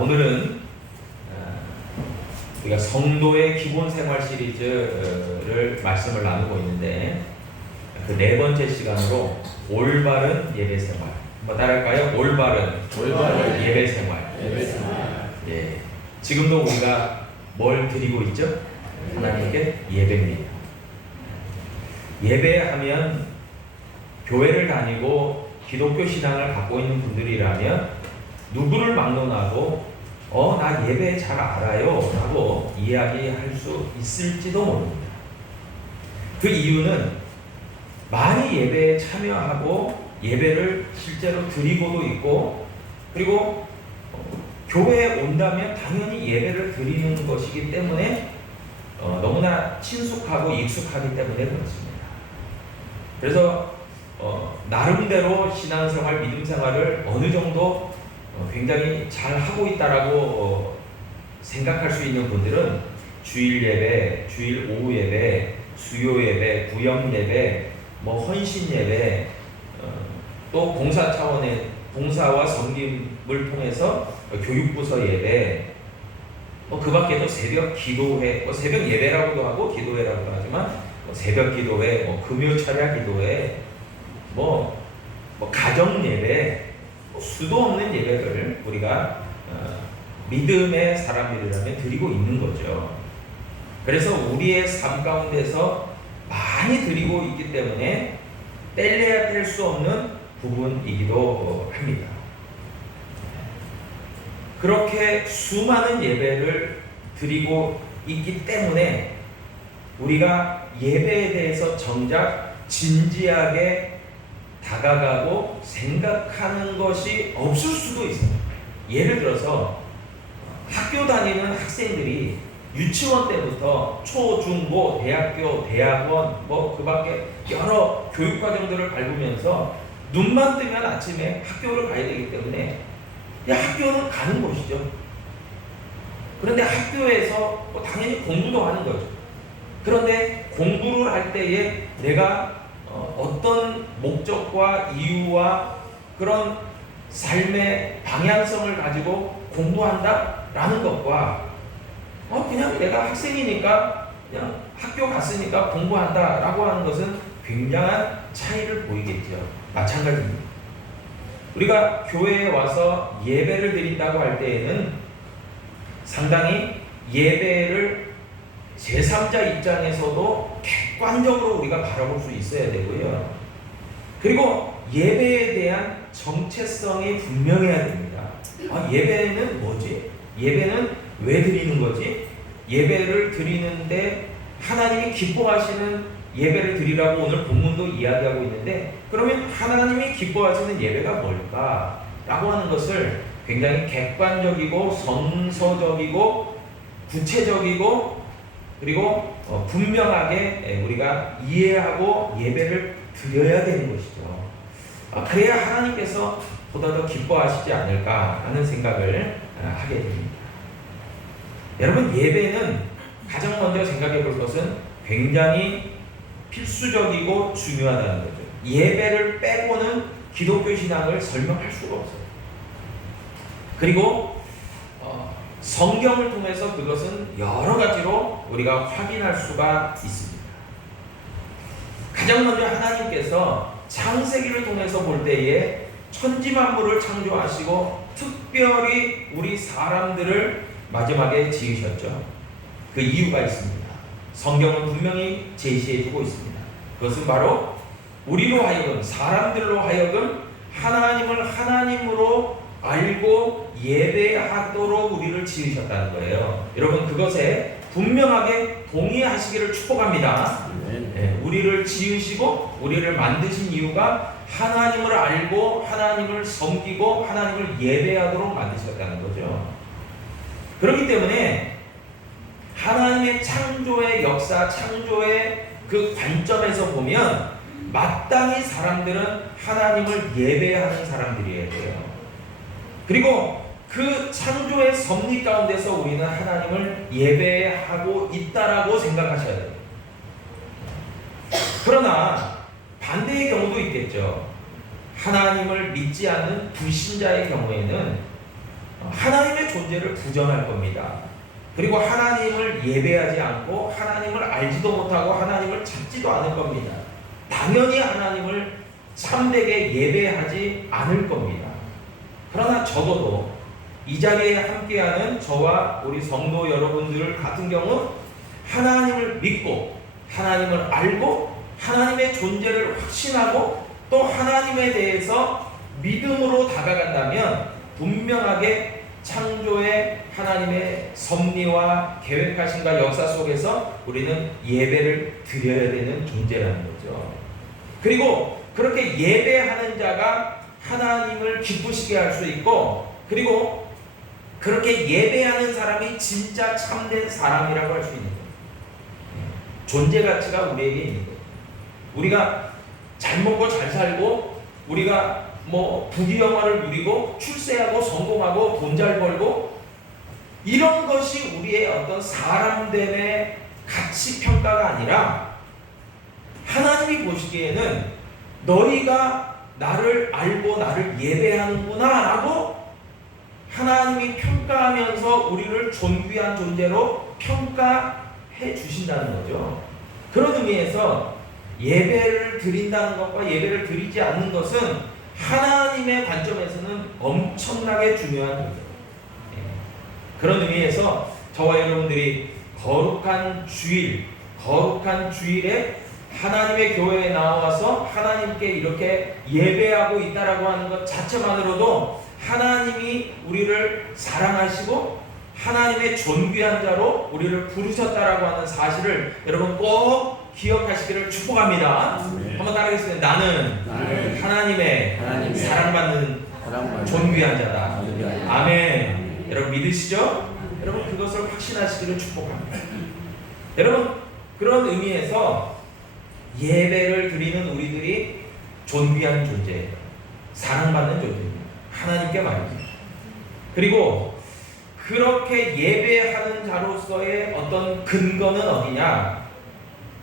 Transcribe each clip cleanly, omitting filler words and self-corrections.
오늘은 우리가 성도의 기본 생활 시리즈를 말씀을 나누고 있는데 그 네 번째 시간으로 올바른 예배 생활. 한번 따라할까요? 올바른 예배 생활. 예. 지금도 우리가 뭘 드리고 있죠? 하나님께 예배입니다. 예배하면 교회를 다니고 기독교 신앙을 갖고 있는 분들이라면 누구를 막론하고 나 예배 잘 알아요 라고 이야기할 수 있을지도 모릅니다. 그 이유는 많이 예배에 참여하고 예배를 실제로 드리고도 있고, 그리고 교회에 온다면 당연히 예배를 드리는 것이기 때문에 너무나 친숙하고 익숙하기 때문에 그렇습니다. 그래서 나름대로 신앙생활, 믿음생활을 어느 정도 굉장히 잘 하고 있다라고 생각할 수 있는 분들은 주일 예배, 주일 오후 예배, 수요 예배, 구역 예배, 헌신 예배, 또 봉사 차원의 봉사와 섬김을 통해서 교육부서 예배, 그 밖에도 새벽 기도회, 새벽 예배라고도 하고 기도회라고도 하지만 새벽 기도회, 금요 철야 기도회, 가정 예배, 수도 없는 예배를 우리가 믿음의 사람들이라면 드리고 있는 거죠. 그래서 우리의 삶 가운데서 많이 드리고 있기 때문에 뗄래야 뗄 수 없는 부분이기도 합니다. 그렇게 수많은 예배를 드리고 있기 때문에 우리가 예배에 대해서 정작 진지하게 다가가고 생각하는 것이 없을 수도 있어요. 예를 들어서 학교 다니는 학생들이 유치원 때부터 초, 중, 고, 대학교, 대학원 그 밖에 여러 교육과정들을 밟으면서 눈만 뜨면 아침에 학교를 가야 되기 때문에 학교는 가는 곳이죠. 그런데 학교에서 당연히 공부도 하는 거죠. 그런데 공부를 할 때에 내가 어떤 목적과 이유와 그런 삶의 방향성을 가지고 공부한다라는 것과 그냥 내가 학생이니까 그냥 학교 갔으니까 공부한다라고 하는 것은 굉장한 차이를 보이겠죠. 마찬가지입니다. 우리가 교회에 와서 예배를 드린다고 할 때에는 상당히 예배를 제3자 입장에서도 객관적으로 우리가 바라볼 수 있어야 되고요. 그리고 예배에 대한 정체성이 분명해야 됩니다. 예배는 뭐지? 예배는 왜 드리는 거지? 예배를 드리는데 하나님이 기뻐하시는 예배를 드리라고 오늘 본문도 이야기하고 있는데, 그러면 하나님이 기뻐하시는 예배가 뭘까? 라고 하는 것을 굉장히 객관적이고 성서적이고 구체적이고 그리고 분명하게 우리가 이해하고 예배를 드려야 되는 것이죠. 그래야 하나님께서 보다 더 기뻐하시지 않을까 하는 생각을 하게 됩니다. 여러분, 예배는 가장 먼저 생각해 볼 것은 굉장히 필수적이고 중요하다는 거죠. 예배를 빼고는 기독교 신앙을 설명할 수가 없어요. 그리고 성경을 통해서 그것은 여러 가지로 우리가 확인할 수가 있습니다. 가장 먼저 하나님께서 창세기를 통해서 볼 때에 천지만물을 창조하시고 특별히 우리 사람들을 마지막에 지으셨죠. 그 이유가 있습니다. 성경은 분명히 제시해주고 있습니다. 그것은 바로 우리로 하여금, 사람들로 하여금 하나님을 하나님으로 알고 예배하도록 우리를 지으셨다는 거예요. 여러분, 그것에 분명하게 동의하시기를 축복합니다. 우리를 지으시고 우리를 만드신 이유가 하나님을 알고 하나님을 섬기고 하나님을 예배하도록 만드셨다는 거죠. 그렇기 때문에 하나님의 창조의 역사, 창조의 그 관점에서 보면 마땅히 사람들은 하나님을 예배하는 사람들이어야 돼요. 그리고 그 창조의 섭리 가운데서 우리는 하나님을 예배하고 있다라고 생각하셔야 돼요. 그러나 반대의 경우도 있겠죠. 하나님을 믿지 않는 불신자의 경우에는 하나님의 존재를 부정할 겁니다. 그리고 하나님을 예배하지 않고 하나님을 알지도 못하고 하나님을 찾지도 않을 겁니다. 당연히 하나님을 참되게 예배하지 않을 겁니다. 그러나 적어도 이 자리에 함께하는 저와 우리 성도 여러분들 같은 경우 하나님을 믿고 하나님을 알고 하나님의 존재를 확신하고 또 하나님에 대해서 믿음으로 다가간다면 분명하게 창조의 하나님의 섭리와 계획하심과 역사 속에서 우리는 예배를 드려야 되는 존재라는 거죠. 그리고 그렇게 예배하는 자가 하나님을 기쁘시게 할 수 있고, 그리고 그렇게 예배하는 사람이 진짜 참된 사람이라고 할 수 있는 거예요. 존재 가치가 우리에게 있는 거예요. 우리가 잘 먹고 잘 살고 우리가 부귀영화를 누리고 출세하고 성공하고 돈 잘 벌고 이런 것이 우리의 어떤 사람됨의 가치 평가가 아니라 하나님이 보시기에는 너희가 나를 알고 나를 예배하는구나 라고 하나님이 평가하면서 우리를 존귀한 존재로 평가해 주신다는 거죠. 그런 의미에서 예배를 드린다는 것과 예배를 드리지 않는 것은 하나님의 관점에서는 엄청나게 중요한 거죠. 그런 의미에서 저와 여러분들이 거룩한 주일에 하나님의 교회에 나와서 하나님께 이렇게 예배하고 있다라고 하는 것 자체만으로도 하나님이 우리를 사랑하시고 하나님의 존귀한 자로 우리를 부르셨다라고 하는 사실을 여러분 꼭 기억하시기를 축복합니다. 한번 따라하겠습니다. 나는 하나님의 사랑받는 존귀한 자다. 아멘. 여러분 믿으시죠? 여러분 그것을 확신하시기를 축복합니다. 여러분 그런 의미에서 예배를 드리는 우리들이 존귀한 존재예요. 사랑받는 존재입니다. 하나님께 말입니다. 그리고 그렇게 예배하는 자로서의 어떤 근거는 어디냐?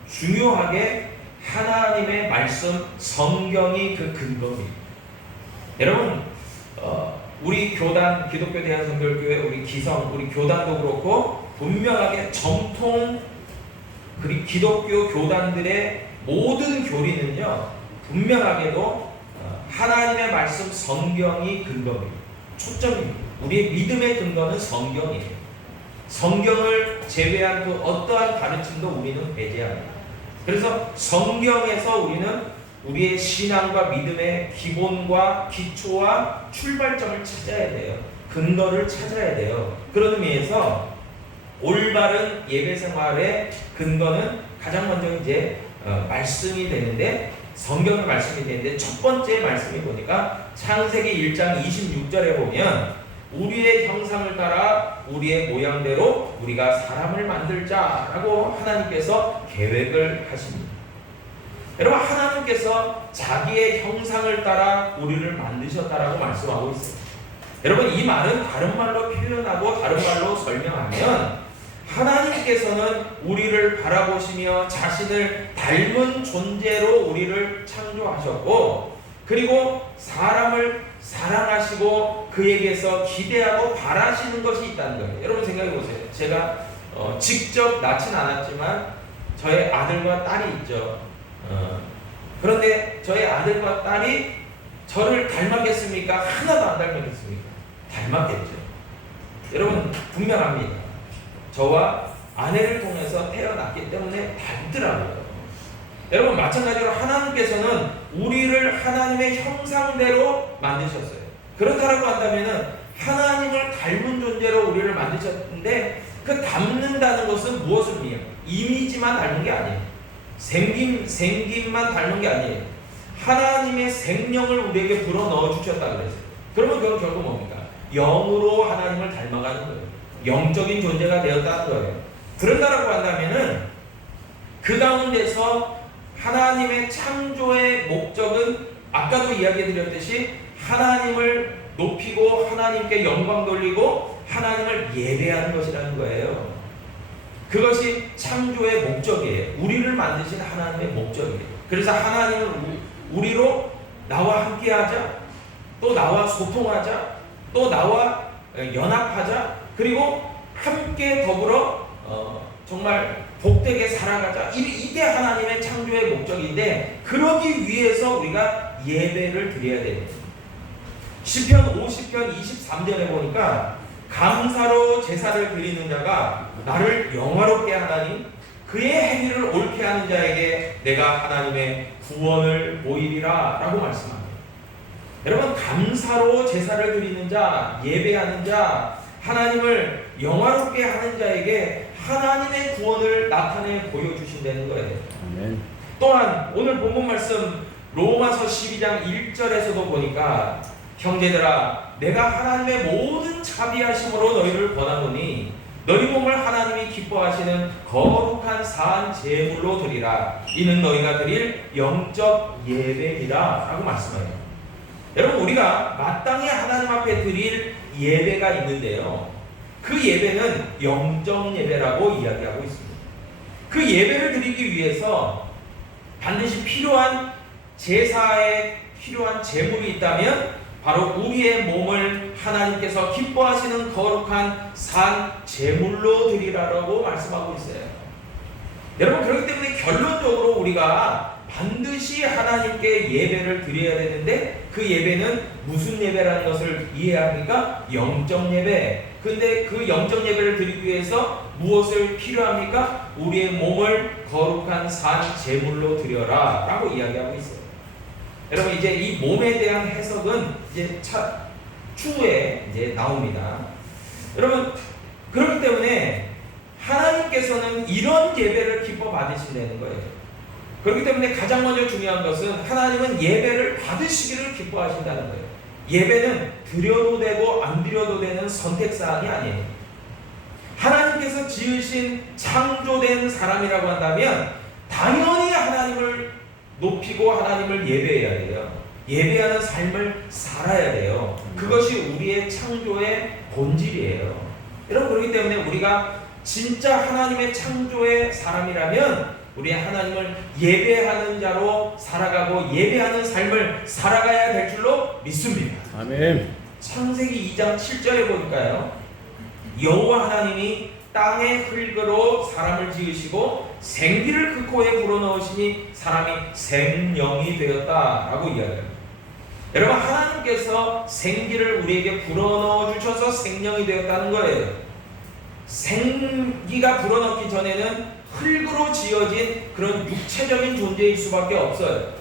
중요하게 하나님의 말씀 성경이 그 근거입니다. 여러분 우리 교단 기독교 대한성결교회 우리 기성 우리 교단도 그렇고 분명하게 정통 그리고 기독교 교단들의 모든 교리는요 분명하게도 하나님의 말씀 성경이 근거입니다. 초점입니다. 우리의 믿음의 근거는 성경이에요. 성경을 제외한 그 어떠한 가르침도 우리는 배제합니다. 그래서 성경에서 우리는 우리의 신앙과 믿음의 기본과 기초와 출발점을 찾아야 돼요. 근거를 찾아야 돼요. 그런 의미에서 올바른 예배 생활의 근거는 가장 먼저 이제 말씀이 되는데 성경의 말씀이 되는데 첫 번째 말씀이 보니까 창세기 1장 26절에 보면 우리의 형상을 따라 우리의 모양대로 우리가 사람을 만들자라고 하나님께서 계획을 하십니다. 여러분 하나님께서 자기의 형상을 따라 우리를 만드셨다라고 말씀하고 있어요. 여러분 이 말은 다른 말로 표현하고 다른 말로 설명하면 하나님께서는 우리를 바라보시며 자신을 닮은 존재로 우리를 창조하셨고 그리고 사람을 사랑하시고 그에게서 기대하고 바라시는 것이 있다는 거예요. 여러분 생각해 보세요. 제가 직접 낳진 않았지만 저의 아들과 딸이 있죠. 그런데 저의 아들과 딸이 저를 닮았겠습니까? 하나도 안 닮았겠습니까? 닮았겠죠. 여러분 분명합니다. 저와 아내를 통해서 태어났기 때문에 닮더라고요. 여러분 마찬가지로 하나님께서는 우리를 하나님의 형상대로 만드셨어요. 그렇다라고 한다면은 하나님을 닮은 존재로 우리를 만드셨는데 그 닮는다는 것은 무엇을 의미해요? 이미지만 닮은 게 아니에요. 생김만 닮은 게 아니에요. 하나님의 생명을 우리에게 불어넣어 주셨다 그랬어요. 그러면 그건 결국 뭡니까? 영으로 하나님을 닮아가는 거예요. 영적인 존재가 되었다는 거예요. 그런다라고 한다면은 그 가운데서 하나님의 창조의 목적은 아까도 이야기 드렸듯이 하나님을 높이고 하나님께 영광 돌리고 하나님을 예배하는 것이라는 거예요. 그것이 창조의 목적이에요. 우리를 만드신 하나님의 목적이에요. 그래서 하나님은 우리로 나와 함께하자, 또 나와 소통하자, 또 나와 연합하자. 그리고 함께 더불어 정말 복되게 살아가자. 이게 하나님의 창조의 목적인데, 그러기 위해서 우리가 예배를 드려야 됩니다. 시편 50편 23절에 보니까 감사로 제사를 드리는 자가 나를 영화롭게 하나니 그의 행위를 옳게 하는 자에게 내가 하나님의 구원을 보이리라 라고 말씀합니다. 여러분, 감사로 제사를 드리는 자, 예배하는 자, 하나님을 영화롭게 하는 자에게 하나님의 구원을 나타내 보여주신다는 거예요. 아멘. 또한 오늘 본문 말씀 로마서 12장 1절에서도 보니까 형제들아, 내가 하나님의 모든 자비하심으로 너희를 권하노니 너희 몸을 하나님이 기뻐하시는 거룩한 산 제물로 드리라. 이는 너희가 드릴 영적 예배니라 라고 말씀해요. 여러분, 우리가 마땅히 하나님 앞에 드릴 예배가 있는데요, 그 예배는 영적 예배라고 이야기하고 있습니다. 그 예배를 드리기 위해서 반드시 필요한 제사에 필요한 제물이 있다면 바로 우리의 몸을 하나님께서 기뻐하시는 거룩한 산 제물로 드리라라고 말씀하고 있어요. 여러분, 그렇기 때문에 결론적으로 우리가 반드시 하나님께 예배를 드려야 되는데, 그 예배는 무슨 예배라는 것을 이해합니까? 영적 예배. 근데 그 영적 예배를 드리기 위해서 무엇을 필요합니까? 우리의 몸을 거룩한 산 제물로 드려라 라고 이야기하고 있어요. 여러분, 이제 이 몸에 대한 해석은 이제 추후에 이제 나옵니다. 여러분, 그렇기 때문에 하나님께서는 이런 예배를 기뻐 받으신다는 거예요. 그렇기 때문에 가장 먼저 중요한 것은 하나님은 예배를 받으시기를 기뻐하신다는 거예요. 예배는 드려도 되고 안 드려도 되는 선택사항이 아니에요. 하나님께서 지으신 창조된 사람이라고 한다면 당연히 하나님을 높이고 하나님을 예배해야 돼요. 예배하는 삶을 살아야 돼요. 그것이 우리의 창조의 본질이에요. 여러분, 그렇기 때문에 우리가 진짜 하나님의 창조의 사람이라면 우리 하나님을 예배하는 자로 살아가고 예배하는 삶을 살아가야 될 줄로 믿습니다. 아멘. 창세기 2장 7절에 보니까요, 여호와 하나님이 땅의 흙으로 사람을 지으시고 생기를 그 코에 불어넣으시니 사람이 생명이 되었다라고 이야기합니다. 여러분, 하나님께서 생기를 우리에게 불어넣어 주셔서 생명이 되었다는 거예요. 생기가 불어넣기 전에는 흙으로 지어진 그런 육체적인 존재일 수밖에 없어요.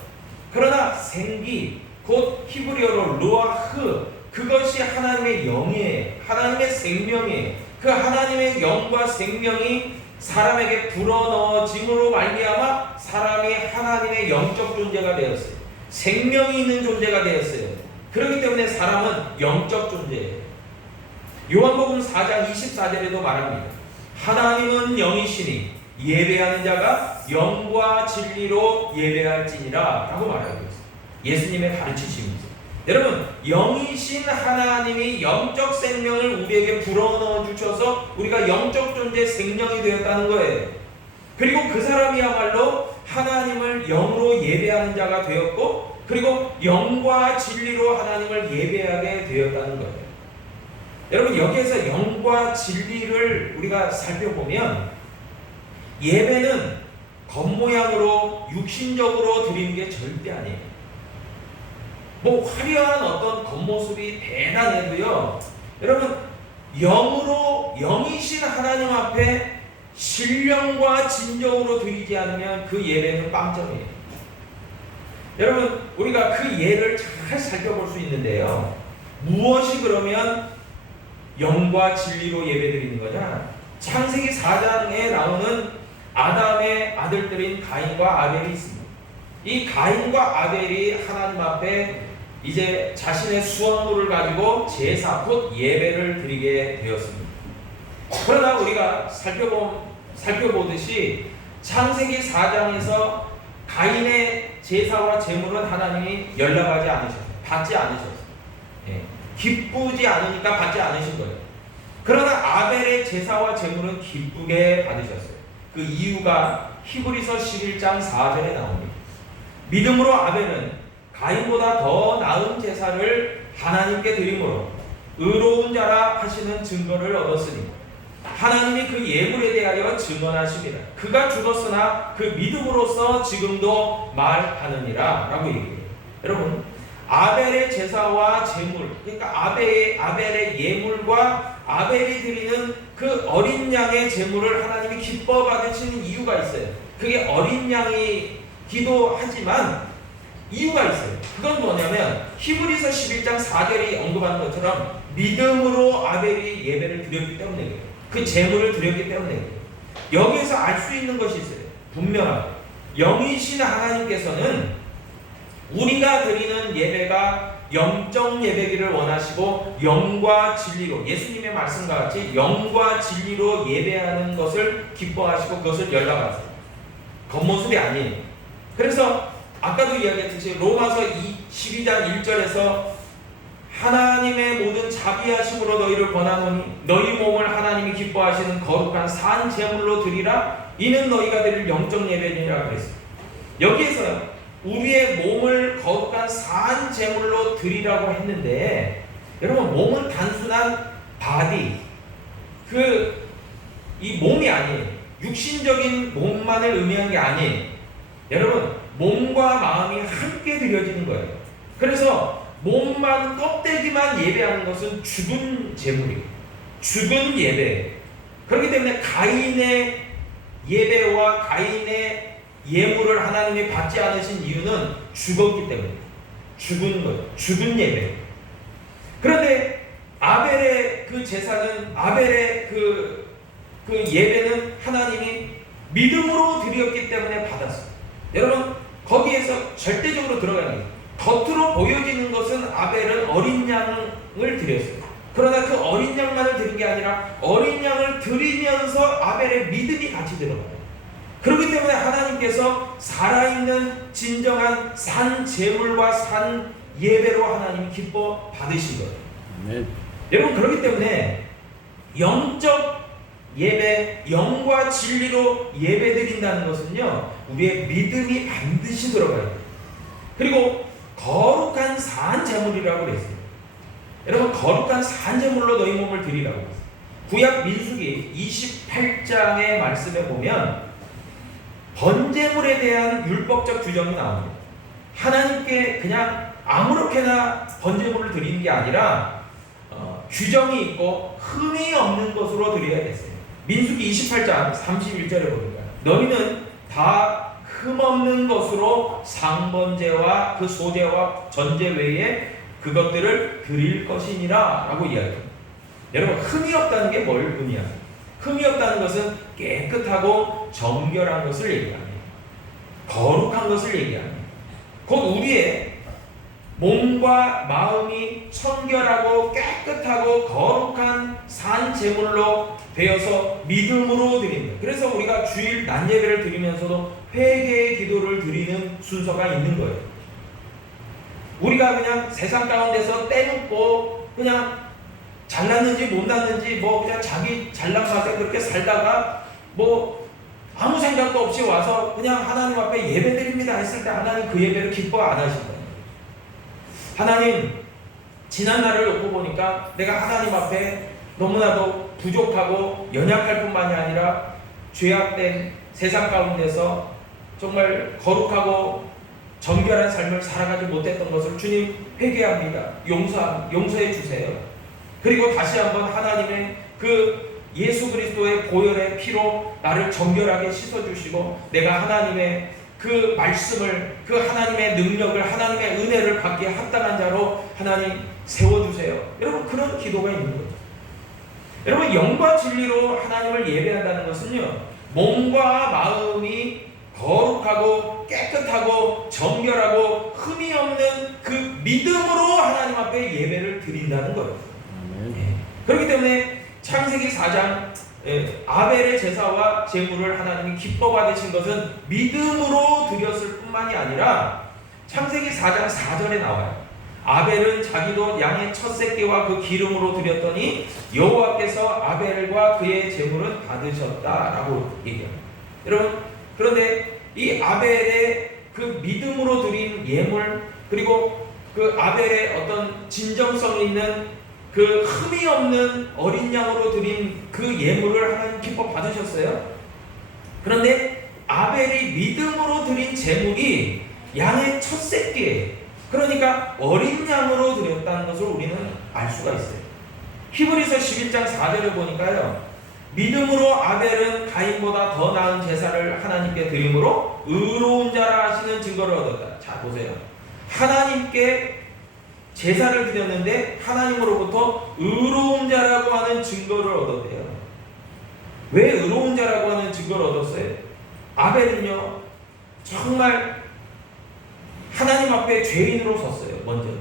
그러나 생기, 곧 히브리어로 루아흐, 그것이 하나님의 영이에요. 하나님의 생명이에요. 그 하나님의 영과 생명이 사람에게 불어넣어짐으로 말미암아 사람이 하나님의 영적 존재가 되었어요. 생명이 있는 존재가 되었어요. 그렇기 때문에 사람은 영적 존재예요. 요한복음 4장 24절에도 말합니다. 하나님은 영이시니 예배하는 자가 영과 진리로 예배할지니라 라고 말하고 있어요. 예수님의 가르치심이죠. 여러분, 영이신 하나님이 영적 생명을 우리에게 불어넣어 주셔서 우리가 영적 존재 생명이 되었다는 거예요. 그리고 그 사람이야말로 하나님을 영으로 예배하는 자가 되었고, 그리고 영과 진리로 하나님을 예배하게 되었다는 거예요. 여러분, 여기에서 영과 진리를 우리가 살펴보면 예배는 겉모양으로 육신적으로 드리는 게 절대 아니에요. 뭐 화려한 어떤 겉모습이 대단해도요, 여러분, 영으로 영이신 하나님 앞에 신령과 진정으로 드리지 않으면 그 예배는 빵점이에요. 여러분, 우리가 그 예를 잘 살펴볼 수 있는데요, 무엇이 그러면 영과 진리로 예배드리는 거냐? 창세기 4장에 나오는 아담의 아들들인 가인과 아벨이 있습니다. 이 가인과 아벨이 하나님 앞에 이제 자신의 수확물을 가지고 제사, 곧 예배를 드리게 되었습니다. 그러나 우리가 살펴보듯이 창세기 4장에서 가인의 제사와 제물은 하나님이 연락하지 않으셨어요. 받지 않으셨어요. 예. 기쁘지 않으니까 받지 않으신 거예요. 그러나 아벨의 제사와 제물은 기쁘게 받으셨어요. 그 이유가 히브리서 11장 4절에 나옵니다. 믿음으로 아벨은 가인보다 더 나은 제사를 하나님께 드림으로 의로운 자라 하시는 증거를 얻었으니 하나님이 그 예물에 대하여 증언하십니다. 그가 죽었으나 그 믿음으로써 지금도 말하느니라 라고 얘기해요. 여러분, 아벨의 제사와 제물, 그러니까 아벨의 예물과 아벨이 드리는 그 어린 양의 제물을 하나님이 기뻐 받으시는 이유가 있어요. 그게 어린 양이기도 하지만 이유가 있어요. 그건 뭐냐면 히브리서 11장 4절이 언급하는 것처럼 믿음으로 아벨이 예배를 드렸기 때문에 그 제물을 드렸기 때문에 여기에서 알 수 있는 것이 있어요. 분명하게 영이신 하나님께서는 우리가 드리는 예배가 영적 예배기를 원하시고 영과 진리로, 예수님의 말씀과 같이 영과 진리로 예배하는 것을 기뻐하시고 그것을 열람하세요. 겉모습이 아니에요. 그래서 아까도 이야기했듯이 로마서 12장 1절에서 하나님의 모든 자비하심으로 너희를 권하노니 너희 몸을 하나님이 기뻐하시는 거룩한 산 제물로 드리라. 이는 너희가 드릴 영적 예배니라 그랬어요. 여기에서 우리의 몸을 거룩한 산 제물로 드리라고 했는데, 여러분, 몸은 단순한 바디, 이 몸이 아니에요. 육신적인 몸만을 의미한 게 아니에요. 여러분, 몸과 마음이 함께 드려지는 거예요. 그래서 몸만, 껍데기만 예배하는 것은 죽은 제물이에요. 죽은 예배. 그렇기 때문에 가인의 예배와 가인의 예물을 하나님이 받지 않으신 이유는 죽었기 때문에, 죽은 것, 죽은 예배. 그런데 아벨의 그 제사는, 아벨의 그 예배는 하나님이 믿음으로 드렸기 때문에 받았어요. 여러분, 거기에서 절대적으로 들어가는 거예요. 겉으로 보여지는 것은 아벨은 어린 양을 드렸어요. 그러나 그 어린 양만을 드린 게 아니라 어린 양을 드리면서 아벨의 믿음이 같이 들어가요. 그렇기 때문에 하나님께서 살아있는 진정한 산 제물과 산 예배로 하나님이 기뻐 받으신 거예요. 네. 여러분, 그렇기 때문에 영적 예배, 영과 진리로 예배 드린다는 것은요, 우리의 믿음이 반드시 들어가요. 그리고 거룩한 산 제물이라고 그랬어요. 여러분, 거룩한 산 제물로 너희 몸을 드리라고 했어요. 구약 민수기 28장의 말씀에 보면 번제물에 대한 율법적 규정이 나옵니다. 하나님께 그냥 아무렇게나 번제물을 드리는 게 아니라 규정이 있고 흠이 없는 것으로 드려야겠어요. 민수기 28장 31절에 보니까 너희는 다 흠없는 것으로 상번제와 그 소제와 전제 외에 그것들을 드릴 것이니라 라고 이야기합니다. 여러분, 흠이 없다는 게 뭘 의미합니까? 흠이 없다는 것은 깨끗하고 정결한 것을 얘기합니다. 거룩한 것을 얘기합니다. 곧 우리의 몸과 마음이 청결하고 깨끗하고 거룩한 산 제물로 되어서 믿음으로 드립니다. 그래서 우리가 주일 낮예배를 드리면서도 회개의 기도를 드리는 순서가 있는 거예요. 우리가 그냥 세상 가운데서 떼놓고 그냥 잘났는지 못났는지 그냥 자기 잘난 맛에 그렇게 살다가 아무 생각도 없이 와서 그냥 하나님 앞에 예배드립니다 했을 때 하나님 그 예배를 기뻐 안 하신다. 하나님, 지난 날을 놓고 보니까 내가 하나님 앞에 너무나도 부족하고 연약할 뿐만이 아니라 죄악된 세상 가운데서 정말 거룩하고 정결한 삶을 살아가지 못했던 것을 주님 회개합니다. 용서해 주세요. 그리고 다시 한번 하나님의 그 예수 그리스도의 보혈의 피로 나를 정결하게 씻어주시고 내가 하나님의 그 말씀을, 그 하나님의 능력을, 하나님의 은혜를 받기에 합당한 자로 하나님 세워주세요. 여러분, 그런 기도가 있는 거죠. 여러분, 영과 진리로 하나님을 예배한다는 것은요, 몸과 마음이 거룩하고 깨끗하고 정결하고 흠이 없는 그 믿음으로 하나님 앞에 예배를 드린다는 거예요. 그렇기 때문에 창세기 4장 아벨의 제사와 제물을 하나님이 기뻐 받으신 것은 믿음으로 드렸을 뿐만이 아니라 창세기 4장 4절에 나와요. 아벨은 자기도 양의 첫 새끼와 그 기름으로 드렸더니 여호와께서 아벨과 그의 제물은 받으셨다라고 얘기합니다. 여러분, 그런데 이 아벨의 그 믿음으로 드린 예물, 그리고 그 아벨의 어떤 진정성 있는 그 흠이 없는 어린 양으로 드린 그 예물을 하나님 기뻐 받으셨어요. 그런데 아벨이 믿음으로 드린 제물이 양의 첫 새끼예요. 그러니까 어린 양으로 드렸다는 것을 우리는 알 수가 있어요. 히브리서 11장 4절을 보니까요, 믿음으로 아벨은 가인보다 더 나은 제사를 하나님께 드림으로 의로운 자라 하시는 증거를 얻었다. 자, 보세요. 하나님께 제사를 드렸는데 하나님으로부터 의로운 자라고 하는 증거를 얻었대요. 왜 의로운 자라고 하는 증거를 얻었어요? 아벨은요, 정말 하나님 앞에 죄인으로 섰어요, 먼저는.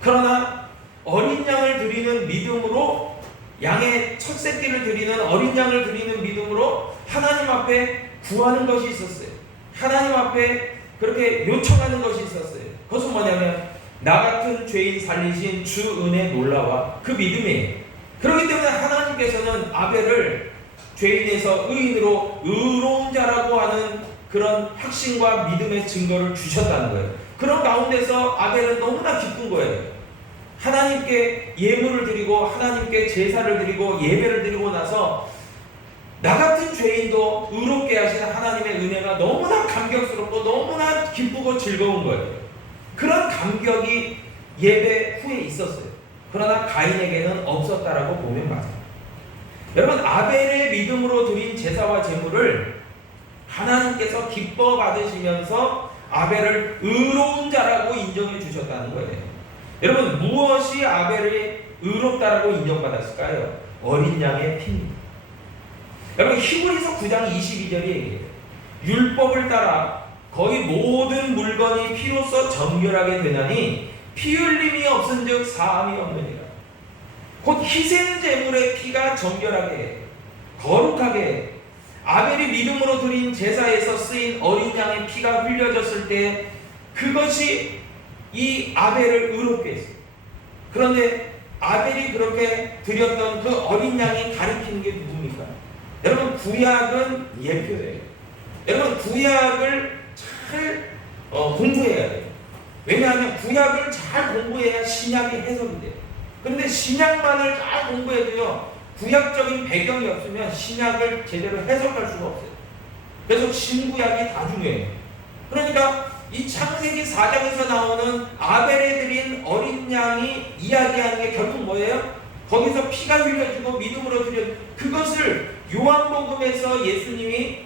그러나 어린 양을 드리는 믿음으로, 양의 첫 새끼를 드리는 어린 양을 드리는 믿음으로 하나님 앞에 구하는 것이 있었어요. 하나님 앞에 그렇게 요청하는 것이 있었어요. 그것은 뭐냐면 나 같은 죄인 살리신 주 은혜 놀라와 그 믿음이에요. 그렇기 때문에 하나님께서는 아벨을 죄인에서 의인으로 의로운 자라고 하는 그런 확신과 믿음의 증거를 주셨다는 거예요. 그런 가운데서 아벨은 너무나 기쁜 거예요. 하나님께 예물을 드리고 하나님께 제사를 드리고 예배를 드리고 나서 나 같은 죄인도 의롭게 하시는 하나님의 은혜가 너무나 감격스럽고 너무나 기쁘고 즐거운 거예요. 그런 감격이 예배 후에 있었어요. 그러나 가인에게는 없었다라고 보면 맞아요. 여러분, 아벨의 믿음으로 드린 제사와 제물을 하나님께서 기뻐 받으시면서 아벨을 의로운 자라고 인정해 주셨다는 거예요. 여러분, 무엇이 아벨이 의롭다라고 인정받았을까요? 어린 양의 피입니다. 여러분, 히브리서 9장 22절이 얘기해요. 율법을 따라 거의 모든 물건이 피로써 정결하게 되나니 피 흘림이 없은즉 사함이 없느니라. 곧 희생 제물의 피가 정결하게 해요. 거룩하게 해요. 아벨이 믿음으로 드린 제사에서 쓰인 어린 양의 피가 흘려졌을 때 그것이 이 아벨을 의롭게 했어요. 그런데 아벨이 그렇게 드렸던 그 어린 양이 가리키는 게 누굽니까? 여러분, 구약은 예표예요. 여러분, 구약을 잘 공부해야 돼요. 왜냐하면 구약을 잘 공부해야 신약이 해석이 돼요. 그런데 신약만을 잘 공부해도요, 구약적인 배경이 없으면 신약을 제대로 해석할 수가 없어요. 그래서 신구약이 다 중요해요. 그러니까 이 창세기 4장에서 나오는 아벨에 드린 어린 양이 이야기하는 게 결국 뭐예요? 거기서 피가 흘려지고 믿음으로 드려, 그것을 요한복음에서 예수님이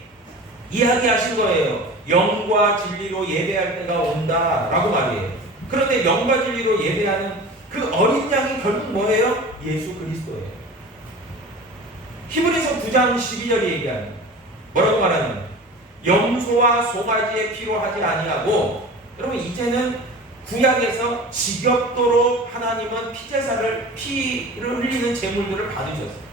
이야기하신 거예요. 영과 진리로 예배할 때가 온다라고 말이에요. 그런데 영과 진리로 예배하는 그 어린 양이 결국 뭐예요? 예수 그리스도예요. 히브리서 9장 12절이 얘기하는, 뭐라고 말하냐면 염소와 송아지의 피로 하지 아니하고, 여러분, 이제는 구약에서 지겹도록 하나님은 피를 흘리는 제물들을 받으셨어요.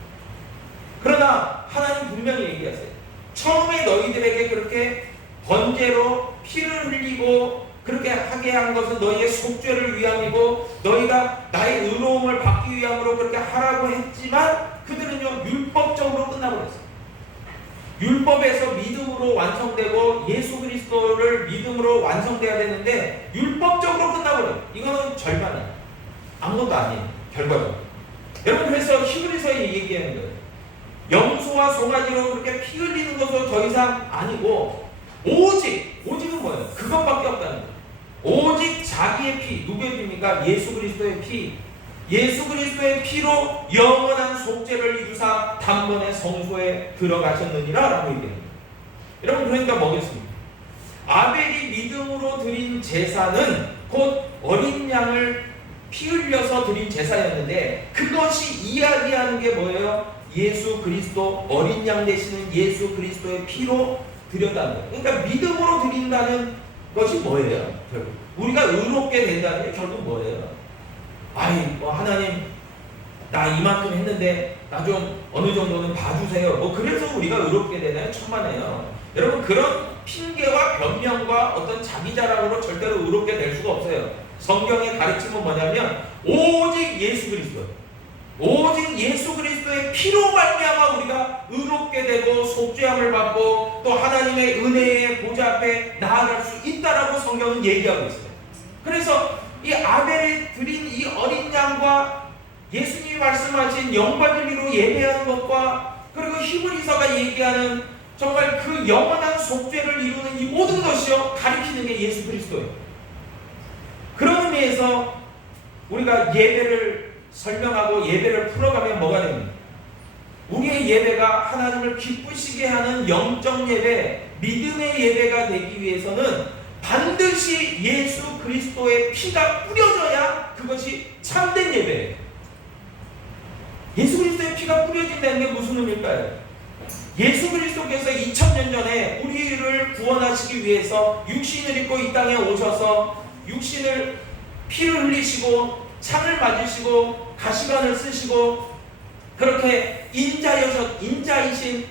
그러나 하나님 분명히 얘기하세요. 처음에 너희들에게 그렇게 번제로 피를 흘리고 그렇게 하게 한 것은 너희의 속죄를 위함이고 너희가 나의 의로움을 받기 위함으로 그렇게 하라고 했지만 그들은요, 율법적으로 끝나고 그랬어요. 율법에서 믿음으로 완성되고 예수 그리스도를 믿음으로 완성돼야 되는데 율법적으로 끝나버려요. 이거는 절반이에요. 아무것도 아니에요. 결과적으로. 여러분, 그래서 히브리서에 얘기하는 거예요. 염소와 송아지로 그렇게 피 흘리는 것은 더 이상 아니고 오직은 뭐예요? 그것밖에 없다는 거예요. 오직 자기의 피, 누구의 피입니까? 예수 그리스도의 피. 예수 그리스도의 피로 영원한 속죄를 이루사 단번에 성소에 들어가셨느니라 라고 얘기합니다. 여러분, 그러니까 뭐겠습니까? 아벨이 믿음으로 드린 제사는 곧 어린 양을 피 흘려서 드린 제사였는데 그것이 이야기하는 게 뭐예요? 예수 그리스도, 어린 양 되시는 예수 그리스도의 피로 드렸다는 거예요. 그러니까 믿음으로 드린다는 것이 뭐예요? 결국 우리가 의롭게 된다는 게 결국 뭐예요? 하나님, 나 이만큼 했는데 나 좀 어느 정도는 봐주세요. 그래서 우리가 의롭게 되나요? 천만에요. 여러분, 그런 핑계와 변명과 어떤 자기 자랑으로 절대로 의롭게 될 수가 없어요. 성경의 가르침은 뭐냐면 오직 예수 그리스도, 오직 예수 그리스도의 피로 말미암아 우리가 의롭게 되고 속죄함을 받고 또 하나님의 은혜의 보좌 앞에 나아갈 수 있다라고 성경은 얘기하고 있어요. 그래서 이 아벨이 드린 이 어린 양과 예수님이 말씀하신 영과 진리로 예배하는 것과 그리고 히브리서가 얘기하는 정말 그 영원한 속죄를 이루는 이 모든 것이요 가리키는 게 예수 그리스도예요. 그런 의미에서 우리가 예배를 설명하고 예배를 풀어가면 뭐가 됩니까? 우리의 예배가 하나님을 기쁘시게 하는 영적 예배, 믿음의 예배가 되기 위해서는 반드시 예수 그리스도의 피가 뿌려져야 그것이 참된 예배예요. 예수 그리스도의 피가 뿌려진다는 게 무슨 의미일까요? 예수 그리스도께서 2000년 전에 우리를 구원하시기 위해서 육신을 입고 이 땅에 오셔서 육신을 피를 흘리시고 창을 맞으시고 가시관을 쓰시고 그렇게 인자이신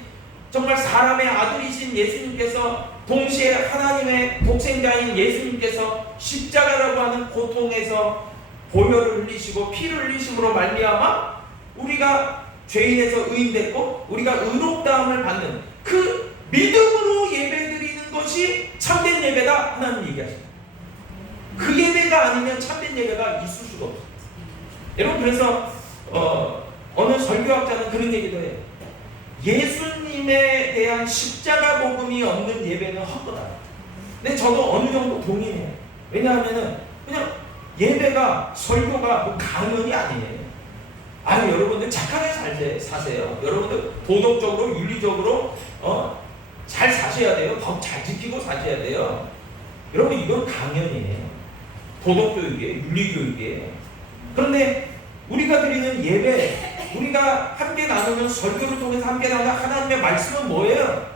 정말 사람의 아들이신 예수님께서 동시에 하나님의 독생자인 예수님께서 십자가라고 하는 고통에서 보혈을 흘리시고 피를 흘리심으로 말미암아 우리가 죄인에서 의인됐고 우리가 의롭다함을 받는 그 믿음으로 예배드리는 것이 참된 예배다 하나님 얘기하십니다. 그 예배가 아니면 참된 예배가 있을 수가 없어요. 여러분 그래서 어느 설교학자는 그런 얘기도 해요. 예수님에 대한 십자가 복음이 없는 예배는 헛거다. 근데 저도 어느 정도 동의해요. 왜냐하면은 그냥 예배가 설교가 뭐 강연이 아니에요. 아니 여러분들 착하게 사세요. 여러분들 도덕적으로 윤리적으로 잘 사셔야 돼요. 법 잘 지키고 사셔야 돼요. 여러분 이건 강연이에요. 도덕교육이에요. 윤리교육이에요. 그런데 우리가 드리는 예배, 우리가 함께 나누는 설교를 통해서 함께 나누는 하나님의 말씀은 뭐예요?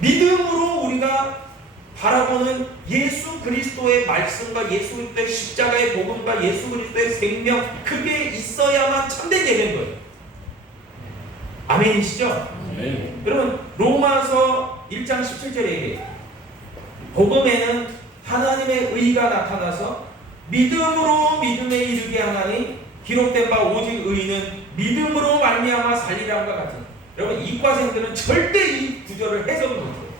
믿음으로 우리가 바라보는 예수 그리스도의 말씀과 예수 그리스도의 십자가의 복음과 예수 그리스도의 생명, 그게 있어야만 참된 예배인 거예요. 아멘이시죠? 네. 여러분 로마서 1장 17절에 얘기해요. 복음에는 하나님의 의가 나타나서 믿음으로 믿음에 이르게 하나니 기록된 바 오직 의인은 믿음으로 말미암아 살리라함과 같은. 여러분 이과생들은 절대 이 구절을 해석을 못해요.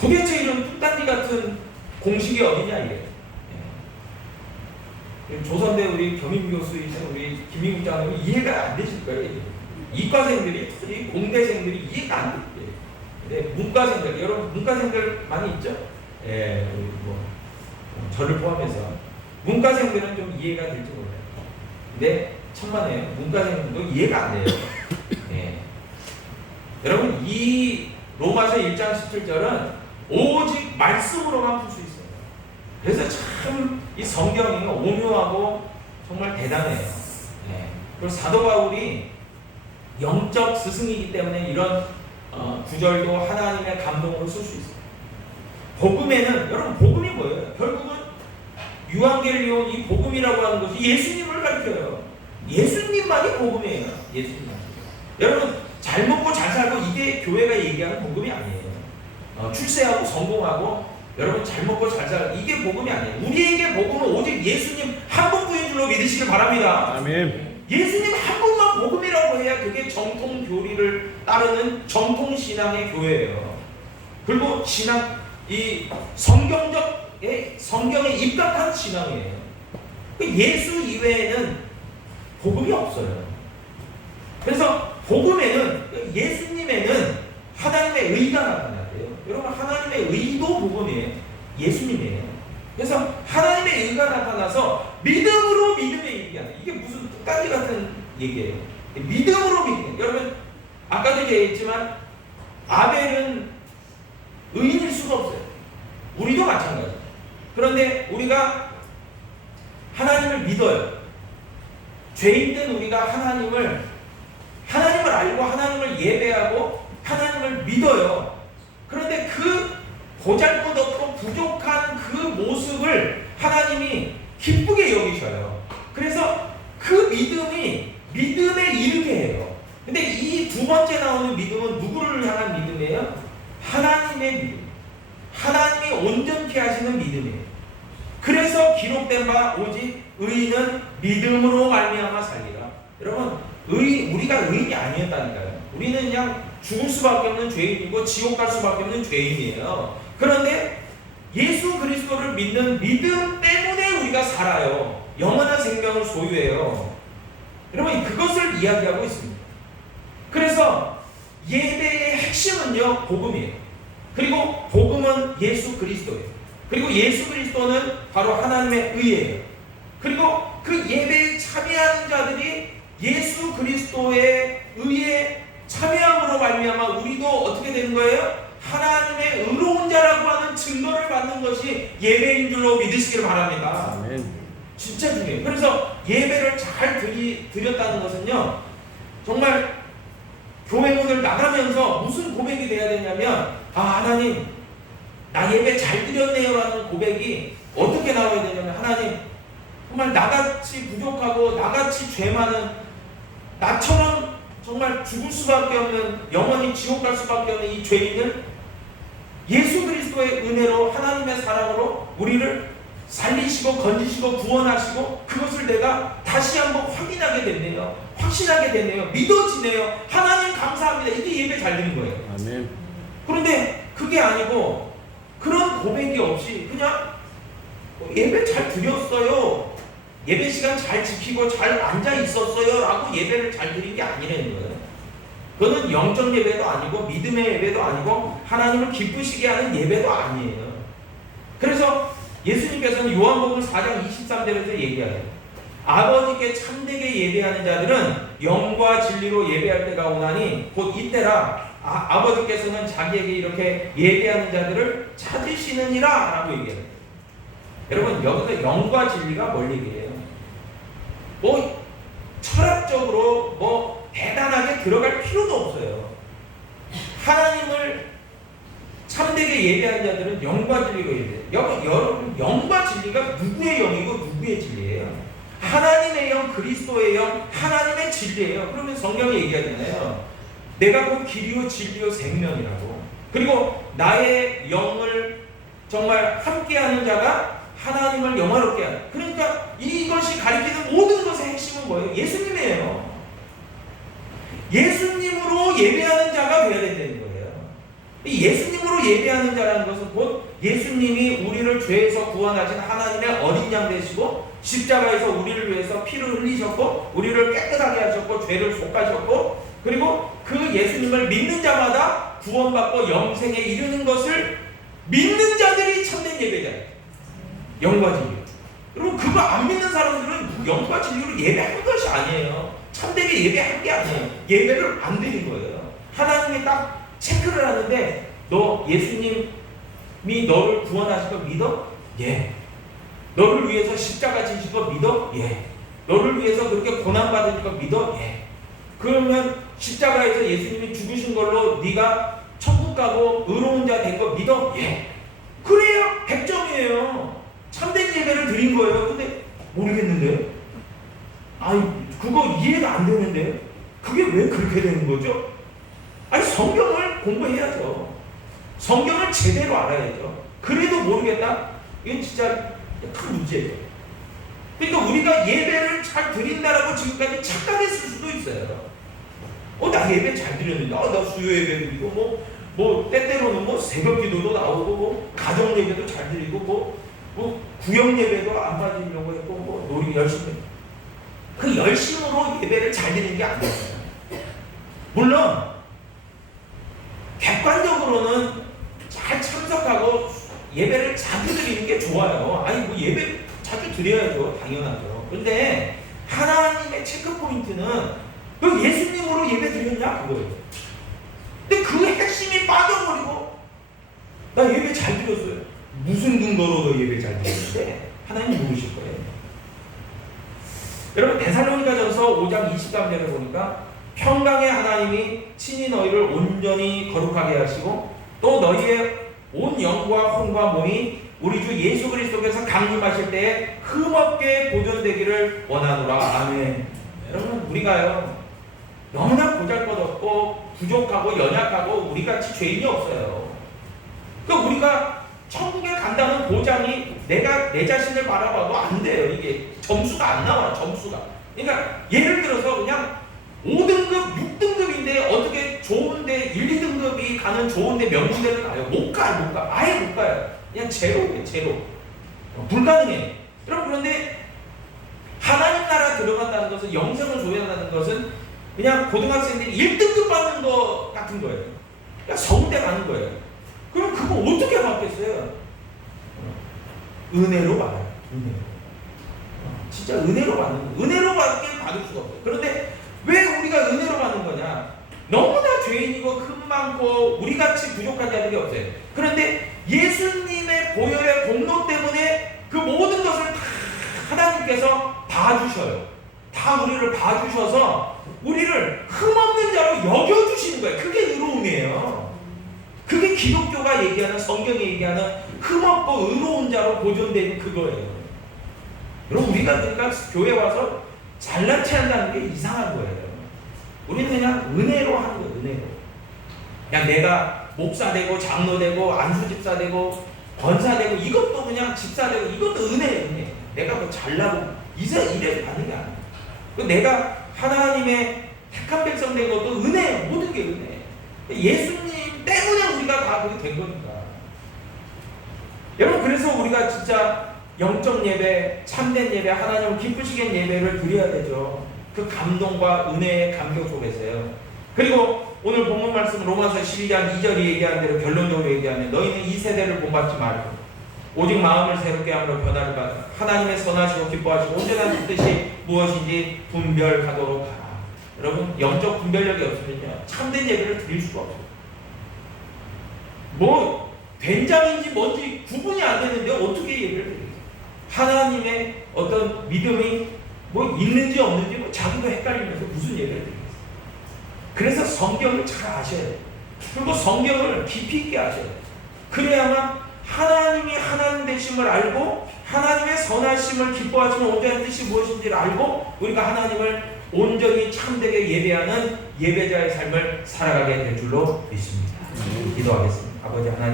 도대체 이런 뚝단지 같은 공식이 어디냐 이게. 조선대 우리 경임 교수이신 우리 김인국 장님이 이해가 안 되실 거예요. 이과생들이 특히 공대생들이 이해가 안 돼요. 근데 문과생들, 여러분 문과생들 많이 있죠? 예, 뭐 저를 포함해서 문과생들은 좀 이해가 될지 몰라요. 근데 천만에요. 문과생들도 이해가 안 돼요. 예. 여러분 이 로마서 1장 17절은 오직 말씀으로만 풀 수 있어요. 그래서 참 이 성경이 오묘하고 정말 대단해요. 예. 그리고 사도 바울이 영적 스승이기 때문에 이런 구절도 하나님의 감동으로 쓸 수 있어요. 복음에는 여러분 복음이 뭐예요? 결국은 유앙겔리온 이 복음이라고 하는 것이 예수님을 가르쳐요. 예수님만이 복음이에요. 예수님만. 여러분 잘 먹고 잘 살고 이게 교회가 얘기하는 복음이 아니에요. 출세하고 성공하고 여러분 잘 먹고 잘 살고 이게 복음이 아니에요. 우리에게 복음은 오직 예수님 한 분뿐인 줄로 믿으시길 바랍니다. 아멘. 예수님 한 분만 복음이라고 해야 그게 정통 교리를 따르는 정통 신앙의 교회예요. 그리고 신앙 이 성경에 입각한 신앙이에요. 예수 이외에는 복음이 없어요. 그래서 복음에는 예수님에는 하나님의 의가 나타나요. 여러분 하나님의 의도 복음이에요. 예수님이에요. 그래서 하나님의 의가 나타나서 믿음으로 믿음에 얘기하는 이게 무슨 뚝딱이 같은 얘기예요. 믿음으로 믿음. 여러분 아까도 얘기했지만 아벨은 의인일 수가 없어요. 우리도 마찬가지예요. 그런데 우리가 하나님을 믿어요. 죄인된 우리가 하나님을 알고 하나님을 예배하고 하나님을 믿어요. 그런데 그 보잘것없고 부족한 그 모습을 하나님이 기쁘게 여기셔요. 그래서 그 믿음이 믿음에 이르게 해요. 근데 이 두 번째 나오는 믿음은 누구를 향한 믿음이에요? 하나님의 믿음. 하나님이 온전케 하시는 믿음이에요. 그래서 기록된 바 오직 의인은 믿음으로 말미암아 살리라. 여러분 우리가 의인이 아니었다니까요. 우리는 그냥 죽을 수밖에 없는 죄인이고 지옥 갈 수밖에 없는 죄인이에요. 그런데 예수 그리스도를 믿는 믿음 때문에 우리가 살아요. 영원한 생명을 소유해요. 여러분 그것을 이야기하고 있습니다. 그래서 예배의 핵심은요 복음이에요. 그리고 복음은 예수 그리스도예요. 그리고 예수 그리스도는 바로 하나님의 의예요. 그리고 그 예배에 참여하는 자들이 예수 그리스도의 의에 참여함으로 말미암아 우리도 어떻게 되는 거예요? 하나님의 의로운 자라고 하는 증거를 받는 것이 예배인 줄로 믿으시기를 바랍니다. 아멘. 진짜 중요해요. 그래서 예배를 잘 드렸다는 것은요 정말 교회 문을 나가면서 무슨 고백이 돼야 되냐면 하나님 나 예배 잘 드렸네요 라는 고백이 어떻게 나와야 되냐면 하나님 정말 나같이 부족하고 나같이 죄 많은 나처럼 정말 죽을 수밖에 없는 영원히 지옥 갈 수밖에 없는 이 죄인을 예수 그리스도의 은혜로 하나님의 사랑으로 우리를 살리시고 건지시고 구원하시고 그것을 내가 다시 한번 확인하게 됐네요. 확신하게 됐네요. 믿어지네요. 하나님 감사합니다. 이게 예배 잘 드린 거예요. 아멘. 그런데 그게 아니고 그런 고백이 없이 그냥 예배 잘 드렸어요. 예배 시간 잘 지키고 잘 앉아 있었어요 라고 예배를 잘 드린 게 아니라는 거예요. 그거는 영적 예배도 아니고 믿음의 예배도 아니고 하나님을 기쁘시게 하는 예배도 아니에요. 그래서 예수님께서는 요한복음 4장 23절에서 얘기하세요. 아버지께 참되게 예배하는 자들은 영과 진리로 예배할 때가 오나니 곧 이때라 아버지께서는 자기에게 이렇게 예배하는 자들을 찾으시느니라 라고 얘기해요. 여러분 여기서 영과 진리가 뭘 얘기해요? 뭐 철학적으로 뭐 대단하게 들어갈 필요도 없어요. 하나님을 참되게 예배하는 자들은 영과 진리로 예배해요. 여러분 영과 진리가 누구의 영이고 누구의 진리예요? 하나님의 영, 그리스도의 영, 하나님의 진리예요. 그러면 성경이 얘기하잖아요. 내가 곧 길이요 진리요 생명이라고. 그리고 나의 영을 정말 함께하는 자가 하나님을 영화롭게 하는. 그러니까 이것이 가리키는 모든 것의 핵심은 뭐예요? 예수님이에요. 예수님으로 예배하는 자가 되어야 된다는 거예요. 이 예수님으로 예배하는 자라는 것은 곧 예수님이 우리를 죄에서 구원하신 하나님의 어린 양 되시고 십자가에서 우리를 위해서 피를 흘리셨고 우리를 깨끗하게 하셨고 죄를 속하셨고 그리고 그 예수님을 믿는 자마다 구원받고 영생에 이르는 것을 믿는 자들이 참된 예배자예요. 영과 진리. 여러분 그거 안 믿는 사람들은 영과 진리로 예배한 것이 아니에요. 참되게 예배한 게 아니에요. 예배를 안 드린 거예요. 하나님이 딱 체크를 하는데 너 예수님이 너를 구원하실 거 믿어? 예. 너를 위해서 십자가 지실 거 믿어? 예. 너를 위해서 그렇게 고난받을 거 믿어? 예. 그러면 십자가에서 예수님이 죽으신 걸로 네가 천국 가고 의로운 자 된 거 믿어? 예. 그래야 100점이에요. 참된 예배를 드린 거예요. 근데 모르겠는데요? 아니 그거 이해가 안 되는데요? 그게 왜 그렇게 되는 거죠? 아니 성경을 공부해야죠. 성경을 제대로 알아야죠. 그래도 모르겠다? 이건 진짜 큰 문제예요. 그러니까 우리가 예배를 잘 드린다라고 지금까지 착각했을 수도 있어요. 나 예배 잘 드렸는데, 나 수요 예배 드리고, 때때로는 새벽 기도도 나오고, 가정 예배도 잘 드리고, 구역 예배도 안 빠지려고 했고, 놀이 열심히. 그 열심으로 예배를 잘 드리는 게 아니에요. 물론, 객관적으로는 잘 참석하고 예배를 자주 드리는 게 좋아요. 아니, 예배 자주 드려야죠. 당연하죠. 그런데 하나님의 체크 포인트는 너 예수님으로 예배 드렸냐? 그거예요. 근데 그 핵심이 빠져버리고 나 예배 잘 드렸어요. 무슨 근거로 너 예배 잘 드렸는데? 하나님 모르실 거예요. 여러분 데살로니가전서 5장 23절을 보니까 평강의 하나님이 친히 너희를 온전히 거룩하게 하시고 또 너희의 온 영과 혼과 몸이 우리 주 예수 그리스도께서 강림하실 때에 흠없게 보존되기를 원하노라. 아멘. 여러분 우리가요 너무나 보잘것없고 부족하고 연약하고 우리같이 죄인이 없어요. 그러니까 우리가 천국에 간다는 보장이 내가 내 자신을 바라봐도 안 돼요. 이게 점수가 안 나와요. 점수가. 그러니까 예를 들어서 그냥 5등급, 6등급인데 어떻게 좋은데 1, 2등급이 가는 좋은데 명문대를 가요? 못 가요. 아예 못 가요. 그냥 제로예요. 제로. 불가능해. 여러분 그런데 하나님 나라 들어간다는 것은, 영생을 소유한다는 것은 그냥 고등학생들이 1등급 받는 거 같은 거예요. 그냥 성대 가는 거예요. 그럼 그거 어떻게 받겠어요? 은혜로 받아요. 은혜로. 진짜 은혜로 받는 거. 은혜로 받게 받을 수가 없어요. 그런데 왜 우리가 은혜로 받는 거냐? 너무나 죄인이고 흠 많고 우리같이 부족한 자들이 없어요. 그런데 예수님의 보혈의 공로 때문에 그 모든 것을 다 하나님께서 봐주셔요. 다 우리를 봐주셔서 우리를 흠없는 자로 여겨주시는 거예요. 그게 의로움이에요. 그게 기독교가 얘기하는, 성경이 얘기하는 흠없고 의로운 자로 보존되는 그거예요. 여러분, 우리가 그러니까 교회 와서 잘난 체 한다는 게 이상한 거예요. 우리는 그냥 은혜로 하는 거예요. 은혜로. 그냥 내가 목사 되고 장로 되고 안수집사 되고 권사 되고 이것도 그냥 집사 되고 이것도 은혜예요. 은혜. 내가 뭐 잘나고 이래서 받는 게 아니에요. 내가 하나님의 택한 백성 된 것도 은혜예요. 모든 게 은혜예요. 예수님 때문에 우리가 다 그렇게 된 거니까. 여러분, 그래서 우리가 진짜 영적 예배, 참된 예배, 하나님을 기쁘시게 예배를 드려야 되죠. 그 감동과 은혜의 감격 속에서요. 그리고 오늘 본문 말씀 로마서 12장 2절이 얘기하는 대로 결론적으로 얘기하면, 너희는 이 세대를 본받지 말고 오직 마음을 새롭게 함으로 변화를 받아 하나님의 선하시고 기뻐하시고 온전한 뜻이 무엇인지 분별하도록 하라. 여러분, 영적 분별력이 없으면요, 참된 예배를 드릴 수가 없어요. 뭐 된장인지 뭔지 구분이 안 되는데 어떻게 예배를 드리겠어요? 하나님의 어떤 믿음이 뭐 있는지 없는지 뭐 자기도 헷갈리면서 무슨 예배를 드리겠어요? 그래서 성경을 잘 아셔야 돼요. 그리고 성경을 깊이 있게 아셔야 돼요. 그래야만 하나님이 하나님 되심을 알고 하나님의 선하심을 기뻐하시는 온전한 뜻이 무엇인지를 알고 우리가 하나님을 온전히 참되게 예배하는 예배자의 삶을 살아가게 될 줄로 믿습니다. 기도하겠습니다. 아버지 하나님,